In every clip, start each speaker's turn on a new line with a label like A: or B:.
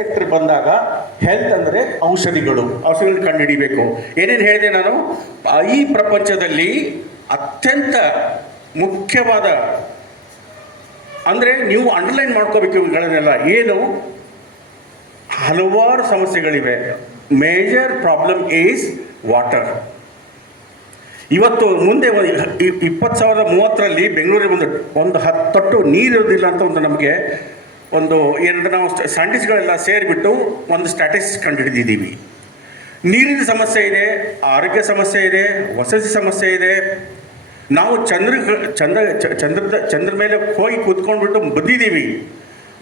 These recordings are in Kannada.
A: ಸೆಕ್ಟರ್ ಬಂದಾಗ ಹೆಲ್ತ್ ಅಂದರೆ ಔಷಧಿಗಳು. ಔಷಧಿಗಳು ಕಂಡುಹಿಡಿಬೇಕು. ಏನೇನು ಹೇಳಿದೆ ನಾನು? ಈ ಪ್ರಪಂಚದಲ್ಲಿ ಅತ್ಯಂತ ಮುಖ್ಯವಾದ ಅಂದರೆ ನೀವು ಅಂಡರ್ಲೈನ್ ಮಾಡ್ಕೋಬೇಕು ಇವುಗಳನ್ನೆಲ್ಲ. ಏನು? ಹಲವಾರು ಸಮಸ್ಯೆಗಳಿವೆ. ಮೇಜರ್ ಪ್ರಾಬ್ಲಮ್ ಈಸ್ ವಾಟರ್ ಇವತ್ತು ಮುಂದೆ ಇಪ್ಪತ್ತು ಸಾವಿರದ ಮೂವತ್ತರಲ್ಲಿ ಬೆಂಗಳೂರಿಗೆ ಒಂದು ಒಂದು ಹತ್ತಟ್ಟು ನೀರು ಇರೋದಿಲ್ಲ ಅಂತ ಒಂದು ನಮಗೆ ಒಂದು ಎರಡು ನಾವು ಸೈಂಟಿಸ್ಟ್ಗಳೆಲ್ಲ ಸೇರಿಬಿಟ್ಟು ಒಂದು ಸ್ಟ್ಯಾಟಿಸ್ಟಿಕ್ಸ್ ಕಂಡುಹಿಡಿದಿದ್ದೀವಿ. ನೀರಿನ ಸಮಸ್ಯೆ ಇದೆ, ಆರೋಗ್ಯ ಸಮಸ್ಯೆ ಇದೆ, ವಸತಿ ಸಮಸ್ಯೆ ಇದೆ. ನಾವು ಚಂದ್ರ ಚಂದ್ರ ಚಂದ್ರದ, ಚಂದ್ರ ಮೇಲೆ ಹೋಗಿ ಕೂತ್ಕೊಂಡ್ಬಿಟ್ಟು ಬಂದಿದ್ದೀವಿ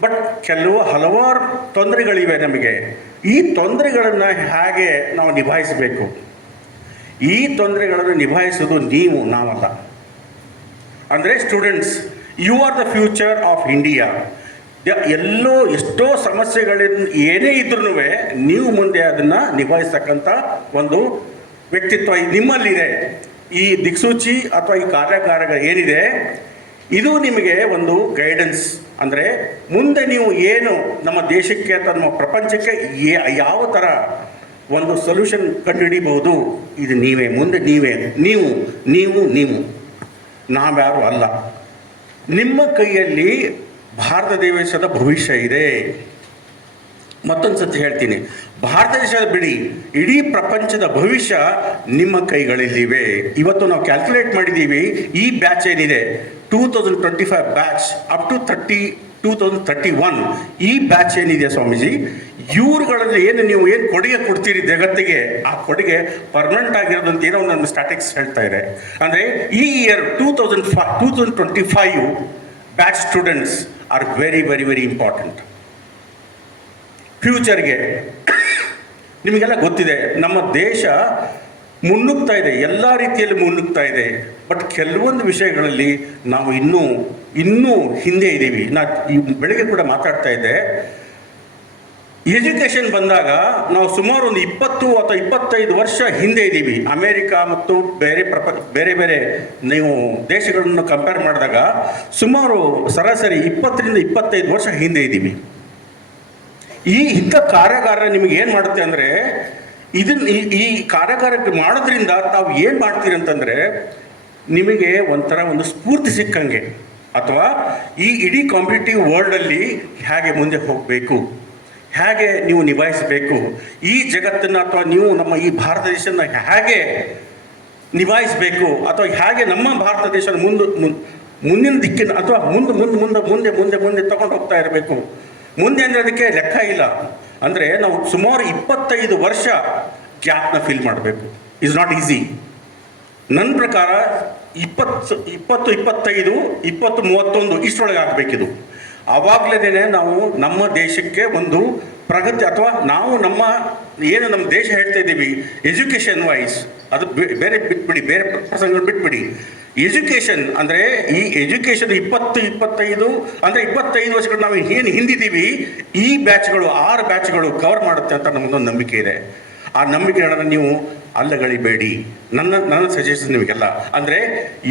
A: ಬಟ್ ಕೆಲವು ಹಲವಾರು ತೊಂದರೆಗಳಿವೆ ನಮಗೆ. ಈ ತೊಂದರೆಗಳನ್ನು ಹೇಗೆ ನಾವು ನಿಭಾಯಿಸಬೇಕು? ಈ ತೊಂದರೆಗಳನ್ನು ನಿಭಾಯಿಸೋದು ನೀವು, ನಾವಲ್ಲ. ಅಂದರೆ students you are the future of India ಎಲ್ಲೋ ಎಷ್ಟೋ ಸಮಸ್ಯೆಗಳಿಂದ ಏನೇ ಇದ್ರೂ ನೀವು ಮುಂದೆ ಅದನ್ನು ನಿಭಾಯಿಸ್ತಕ್ಕಂಥ ಒಂದು ವ್ಯಕ್ತಿತ್ವ ನಿಮ್ಮಲ್ಲಿದೆ. ಈ ದಿಕ್ಸೂಚಿ ಅಥವಾ ಈ ಕಾರ್ಯಾಗಾರ ಏನಿದೆ, ಇದು ನಿಮಗೆ ಒಂದು ಗೈಡೆನ್ಸ್ ಅಂದರೆ ಮುಂದೆ ನೀವು ಏನು ನಮ್ಮ ದೇಶಕ್ಕೆ ಅಥವಾ ನಮ್ಮ ಪ್ರಪಂಚಕ್ಕೆ ಯಾವ ಥರ ಒಂದು ಸೊಲ್ಯೂಷನ್ ಕಂಡುಹಿಡಿಬಹುದು, ಇದು ನೀವೇ ಮುಂದೆ ನೀವೇ, ನೀವು ನೀವು ನೀವು. ನಾವ್ಯಾರು ಅಲ್ಲ. ನಿಮ್ಮ ಕೈಯಲ್ಲಿ ಭಾರತ ದೇಶದ ಭವಿಷ್ಯ ಇದೆ. ಮತ್ತೊಂದು ಸತಿ ಹೇಳ್ತೀನಿ. ಭಾರತ ದೇಶದ ಬಿಡಿ, ಇಡೀ ಪ್ರಪಂಚದ ಭವಿಷ್ಯ ನಿಮ್ಮ ಕೈಗಳಲ್ಲಿವೆ. ಇವತ್ತು ನಾವು ಕ್ಯಾಲ್ಕುಲೇಟ್ ಮಾಡಿದ್ದೀವಿ ಈ ಬ್ಯಾಚ್ ಏನಿದೆ? Two thousand twenty five batch up to thirty two thousand thirty one ಈ ಬ್ಯಾಚ್ ಏನಿದೆ ಸ್ವಾಮೀಜಿ? ಇವ್ರುಗಳಲ್ಲಿ ಏನು ನೀವು ಏನು ಕೊಡುಗೆ ಕೊಡ್ತೀರಿ ಜಗತ್ತಿಗೆ? ಆ ಕೊಡುಗೆ ಪರ್ಮನೆಂಟ್ ಆಗಿರೋದಂತ ಏನೋ ಒಂದು ಸ್ಟಾಟಿಕ್ಸ್ ಹೇಳ್ತಾ ಇದೆ. ಅಂದರೆ ಈ year two thousand five two thousand twenty five batch students are very very very important ಫ್ಯೂಚರ್ಗೆ ನಿಮಗೆಲ್ಲ ಗೊತ್ತಿದೆ, ನಮ್ಮ ದೇಶ ಮುನ್ನುಗ್ತಾ ಇದೆ, ಎಲ್ಲ ರೀತಿಯಲ್ಲಿ ಮುನ್ನುಗ್ತಾ ಇದೆ. ಬಟ್ ಕೆಲವೊಂದು ವಿಷಯಗಳಲ್ಲಿ ನಾವು ಇನ್ನೂ ಇನ್ನೂ ಹಿಂದೆ ಇದ್ದೀವಿ. ನಾ ಈ ಬೆಳಗ್ಗೆ ಕೂಡ ಮಾತಾಡ್ತಾ ಇದ್ದೆ. ಎಜುಕೇಷನ್ ಬಂದಾಗ ನಾವು ಸುಮಾರು ಒಂದು ಇಪ್ಪತ್ತು ಅಥವಾ ಇಪ್ಪತ್ತೈದು ವರ್ಷ ಹಿಂದೆ ಇದ್ದೀವಿ. ಅಮೇರಿಕಾ ಮತ್ತು ಬೇರೆ ಪ್ರಪ, ಬೇರೆ ಬೇರೆ ನೀವು ದೇಶಗಳನ್ನು ಕಂಪೇರ್ ಮಾಡಿದಾಗ ಸುಮಾರು ಸರಾಸರಿ ಇಪ್ಪತ್ತರಿಂದ ಇಪ್ಪತ್ತೈದು ವರ್ಷ ಹಿಂದೆ ಇದ್ದೀವಿ. ಈ ಇಂಥ ಕಾರ್ಯಾಗಾರ ನಿಮಗೆ ಏನು ಮಾಡುತ್ತೆ ಅಂದರೆ ಇದನ್ನ ಈ ಕಾರ್ಯಾಗಾರಕ್ಕೆ ಮಾಡೋದ್ರಿಂದ ತಾವು ಏನು ಮಾಡ್ತೀರಿ ಅಂತಂದರೆ, ನಿಮಗೆ ಒಂಥರ ಒಂದು ಸ್ಫೂರ್ತಿ ಸಿಕ್ಕಂಗೆ ಅಥವಾ ಈ ಇಡೀ ಕಾಂಪಿಟೇಟಿವ್ ವರ್ಲ್ಡಲ್ಲಿ ಹೇಗೆ ಮುಂದೆ ಹೋಗಬೇಕು. ಹೇಗೆ ನೀವು ನಿಭಾಯಿಸಬೇಕು? ಈ ಜಗತ್ತನ್ನು ಅಥವಾ ನೀವು ನಮ್ಮ ಈ ಭಾರತ ದೇಶನ ಹೇಗೆ ನಿಭಾಯಿಸಬೇಕು? ಅಥವಾ ಹೇಗೆ ನಮ್ಮ ಭಾರತ ದೇಶದ ಮುಂದೆ ಮುಂದಿನ ದಿಕ್ಕಿನ ಅಥವಾ ಮುಂದೆ ಮುಂದೆ ಮುಂದೆ ಮುಂದೆ ಮುಂದೆ ಮುಂದೆ ತಗೊಂಡು ಹೋಗ್ತಾ ಇರಬೇಕು. ಮುಂದೆ ಅಂದರೆ ಅದಕ್ಕೆ ಲೆಕ್ಕ ಇಲ್ಲ. ಅಂದರೆ ನಾವು ಸುಮಾರು ಇಪ್ಪತ್ತೈದು ವರ್ಷ ಗ್ಯಾಪ್ನ ಫಿಲ್ ಮಾಡಬೇಕು. ಇಸ್ ನಾಟ್ ಈಸಿ ನನ್ನ ಪ್ರಕಾರ ಇಪ್ಪತ್ತು ಇಪ್ಪತ್ತು, ಇಪ್ಪತ್ತೈದು, ಇಪ್ಪತ್ತು, ಮೂವತ್ತೊಂದು ಇಷ್ಟರೊಳಗೆ ಆಗಬೇಕಿದು. ಆವಾಗಲೇ ನಾವು ನಮ್ಮ ದೇಶಕ್ಕೆ ಒಂದು ಪ್ರಗತಿ ಅಥವಾ ನಾವು ನಮ್ಮ ಏನು ನಮ್ಮ ದೇಶ ಹೇಳ್ತಾ ಇದ್ದೀವಿ ಎಜುಕೇಷನ್ ವೈಸ್ ಅದು ಬೇರೆ ಬಿಟ್ಬಿಡಿ, ಬೇರೆ ಪ್ರಸಂಗ ಬಿಟ್ಬಿಡಿ. ಎಜುಕೇಷನ್ ಅಂದರೆ ಈ ಎಜುಕೇಷನ್ ಇಪ್ಪತ್ತು, ಇಪ್ಪತ್ತೈದು, ಅಂದರೆ ಇಪ್ಪತ್ತೈದು ವರ್ಷಗಳು ನಾವು ಏನು ಹಿಂದಿದ್ದೀವಿ, ಈ ಬ್ಯಾಚ್ಗಳು ಆರು ಬ್ಯಾಚ್ಗಳು ಕವರ್ ಮಾಡುತ್ತೆ ಅಂತ ನಮಗೊಂದು ನಂಬಿಕೆ ಇದೆ. ಆ ನಂಬಿಕೆಗಳನ್ನು ನೀವು ಅಲ್ಲಗಳಿಬೇಡಿ. ನನ್ನ ನನ್ನ ಸಜೆಷನ್ ನಿಮಗೆಲ್ಲ. ಅಂದರೆ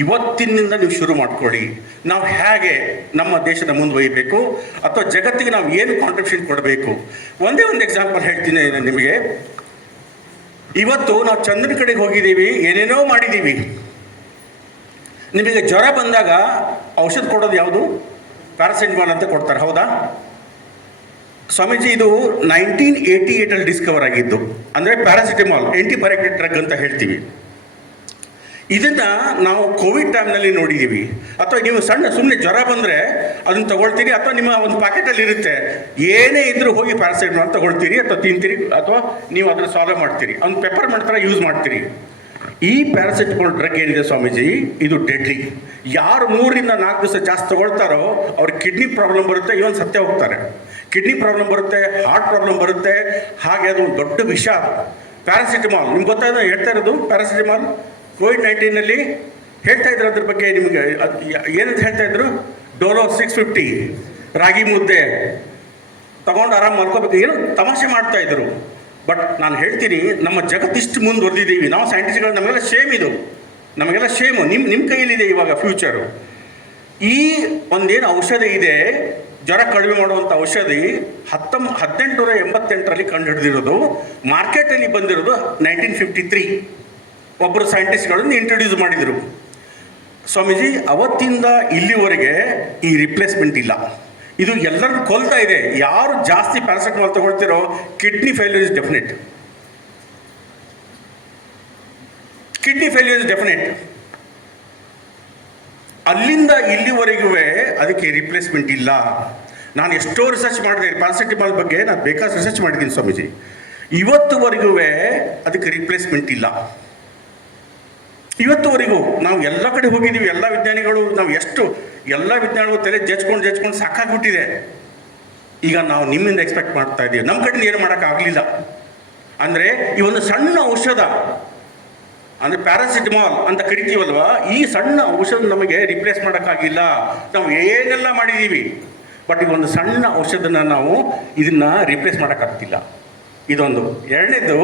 A: ಇವತ್ತಿನಿಂದ ನೀವು ಶುರು ಮಾಡ್ಕೊಳ್ಳಿ. ನಾವು ಹೇಗೆ ನಮ್ಮ ದೇಶದ ಮುಂದುವರಿಬೇಕು ಅಥವಾ ಜಗತ್ತಿಗೆ ನಾವು ಏನು ಕಾಂಟ್ರಿಬ್ಯೂಷನ್ ಕೊಡಬೇಕು? ಒಂದೇ ಒಂದು ಎಕ್ಸಾಂಪಲ್ ಹೇಳ್ತೀನಿ ನಿಮಗೆ. ಇವತ್ತು ನಾವು ಚಂದ್ರನ ಕಡೆಗೆ ಹೋಗಿದ್ದೀವಿ, ಏನೇನೋ ಮಾಡಿದ್ದೀವಿ. ನಿಮಗೆ ಜ್ವರ ಬಂದಾಗ ಔಷಧ ಕೊಡೋದು ಯಾವುದು? ಪ್ಯಾರಾಸಿಟಮಾಲ್ ಅಂತ ಕೊಡ್ತಾರೆ, ಹೌದಾ? ಸ್ವಾಮೀಜಿ, ಇದು ನೈನ್ಟೀನ್ ಏಯ್ಟಿ ಏಯ್ಟಲ್ಲಿ ಡಿಸ್ಕವರ್ ಆಗಿದ್ದು, ಅಂದರೆ ಪ್ಯಾರಾಸಿಟಮಾಲ್ ಆ್ಯಂಟಿಬಯೋಟಿಕ್ ಡ್ರಗ್ ಅಂತ ಹೇಳ್ತೀವಿ. ಇದನ್ನು ನಾವು ಕೋವಿಡ್ ಟೈಮ್ನಲ್ಲಿ ನೋಡಿದ್ದೀವಿ ಅಥವಾ ನೀವು ಸಣ್ಣ ಸುಮ್ಮನೆ ಜ್ವರ ಬಂದರೆ ಅದನ್ನು ತಗೊಳ್ತೀರಿ, ಅಥವಾ ನಿಮ್ಮ ಒಂದು ಪ್ಯಾಕೆಟಲ್ಲಿ ಇರುತ್ತೆ. ಏನೇ ಇದ್ರೂ ಹೋಗಿ ಪ್ಯಾರಾಸಿಟಮಾಲ್ ತಗೊಳ್ತೀರಿ, ಅಥವಾ ತಿಂತೀರಿ, ಅಥವಾ ನೀವು ಅದನ್ನು ಸಾಲ್ವ್ ಮಾಡ್ತೀರಿ. ಒಂದು ಪೆಪ್ಪರ್ ಮಾಡ್ತಾರೆ ಯೂಸ್ ಮಾಡ್ತೀರಿ. ಈ ಪ್ಯಾರಾಸಿಟಮಾಲ್ ಡ್ರಗ್ ಏನಿದೆ ಸ್ವಾಮೀಜಿ? ಇದು ಡೆಡ್ಲಿ ಯಾರು ಮೂರಿಂದ ನಾಲ್ಕು ದಿವಸ ಜಾಸ್ತಿ ತಗೊಳ್ತಾರೋ ಅವ್ರ ಕಿಡ್ನಿ ಪ್ರಾಬ್ಲಮ್ ಬರುತ್ತೆ ಇವನ್ ಸತ್ಯ ಹೋಗ್ತಾರೆ. ಕಿಡ್ನಿ ಪ್ರಾಬ್ಲಮ್ ಬರುತ್ತೆ ಹಾರ್ಟ್ ಪ್ರಾಬ್ಲಮ್ ಬರುತ್ತೆ, ಹಾಗೆ ಅದು ದೊಡ್ಡ ವಿಷ. ಪ್ಯಾರಾಸಿಟಮಾಲ್ ನಿಮ್ಗೆ ಗೊತ್ತಾಯ್ತು ಹೇಳ್ತಾ ಇರೋದು ಪ್ಯಾರಾಸಿಟಮಾಲ್ ಕೋವಿಡ್ ನೈನ್ಟೀನಲ್ಲಿ ಹೇಳ್ತಾ ಇದ್ರು ಅದ್ರ ಬಗ್ಗೆ ನಿಮಗೆ, ಏನಂತ ಹೇಳ್ತಾ ಇದ್ರು? ಡೋಲೋ ಸಿಕ್ಸ್ ಫಿಫ್ಟಿ ರಾಗಿ ಮುದ್ದೆ. ತಗೊಂಡು ಆರಾಮ್ ಮಲ್ಕೋಬೇಕು ಏನು ತಮಾಷೆ ಮಾಡ್ತಾ ಇದ್ರು. ಬಟ್ ನಾನು ಹೇಳ್ತೀನಿ, ನಮ್ಮ ಜಗತ್ತಿಷ್ಟು ಮುಂದುವರೆದಿದ್ದೀವಿ. ನಾವು ಸೈಂಟಿಸ್ಟ್ಗಳು ನಮಗೆಲ್ಲ ಶೇಮ್ ಇದು. ನಮಗೆಲ್ಲ ಶೇಮು ನಿಮ್ಮ ನಿಮ್ಮ ಕೈಯಲ್ಲಿದೆ ಇವಾಗ ಫ್ಯೂಚರು ಈ ಒಂದೇನು ಔಷಧಿ ಇದೆ, ಜ್ವರ ಕಡಿಮೆ ಮಾಡುವಂಥ ಔಷಧಿ, ಹತ್ತೊಂ, ಹದಿನೆಂಟುನೂರ ಎಂಬತ್ತೆಂಟರಲ್ಲಿ ಕಂಡು ಹಿಡಿದಿರೋದು ಮಾರ್ಕೆಟಲ್ಲಿ ಬಂದಿರೋದು ನೈನ್ಟೀನ್ ಫಿಫ್ಟಿ ತ್ರೀ ಒಬ್ಬರು ಸೈಂಟಿಸ್ಟ್ಗಳನ್ನು ಇಂಟ್ರೊಡ್ಯೂಸ್ ಮಾಡಿದರು. ಸ್ವಾಮೀಜಿ, ಅವತ್ತಿಂದ ಇಲ್ಲಿವರೆಗೆ ಈ ರಿಪ್ಲೇಸ್ಮೆಂಟ್ ಇಲ್ಲ. ಇದು ಎಲ್ಲರನ್ನು ಕೊಲ್ತಾ ಇದೆ. ಯಾರು ಜಾಸ್ತಿ paracetamol ತಗೊಳ್ತಿರೋ kidney failure is definite. Kidney failure is definite. ಅಲ್ಲಿಂದ ಇಲ್ಲಿವರೆಗೂ ಅದಕ್ಕೆ ರಿಪ್ಲೇಸ್ಮೆಂಟ್ ಇಲ್ಲ. ನಾನು ಎಷ್ಟೋ ರಿಸರ್ಚ್ ಮಾಡಿದೆ. ಪ್ಯಾರಾಸಿಟಮಾಲ್ ಬಗ್ಗೆ ನಾನು ಬೇಕಾದ ರಿಸರ್ಚ್ ಮಾಡಿದ್ದೀನಿ ಸ್ವಾಮೀಜಿ. ಇವತ್ತುವರೆಗೂ ಅದಕ್ಕೆ ರಿಪ್ಲೇಸ್ಮೆಂಟ್ ಇಲ್ಲ. ಇವತ್ತುವರೆಗೂ ನಾವು ಎಲ್ಲ ಕಡೆ ಹೋಗಿದ್ದೀವಿ, ಎಲ್ಲ ವಿಜ್ಞಾನಿಗಳು, ನಾವು ಎಷ್ಟು ಎಲ್ಲ ವಿಜ್ಞಾನಿಗಳು ತಲೆ ಜಜ್ಕೊಂಡು ಜಚ್ಕೊಂಡು ಸಾಕಾಗ್ಬಿಟ್ಟಿದೆ. ಈಗ ನಾವು ನಿಮ್ಮಿಂದ ಎಕ್ಸ್ಪೆಕ್ಟ್ ಮಾಡ್ತಾ ಇದ್ದೀವಿ. ನಮ್ಮ ಕಡೆ ಏನು ಮಾಡೋಕ್ಕಾಗಲಿಲ್ಲ. ಅಂದರೆ ಈ ಒಂದು ಸಣ್ಣ ಔಷಧ, ಅಂದರೆ ಪ್ಯಾರಾಸಿಟಮಾಲ್ ಅಂತ ಕರಿತೀವಲ್ವ, ಈ ಸಣ್ಣ ಔಷಧ ನಮಗೆ ರಿಪ್ಲೇಸ್ ಮಾಡೋಕ್ಕಾಗಿಲ್ಲ. ನಾವು ಏನೆಲ್ಲ ಮಾಡಿದ್ದೀವಿ ಬಟ್ ಈ ಒಂದು ಸಣ್ಣ ಔಷಧನ ನಾವು ಇದನ್ನು ರಿಪ್ಲೇಸ್ ಮಾಡೋಕ್ಕಾಗ್ತಿಲ್ಲ. ಇದೊಂದು. ಎರಡನೇದು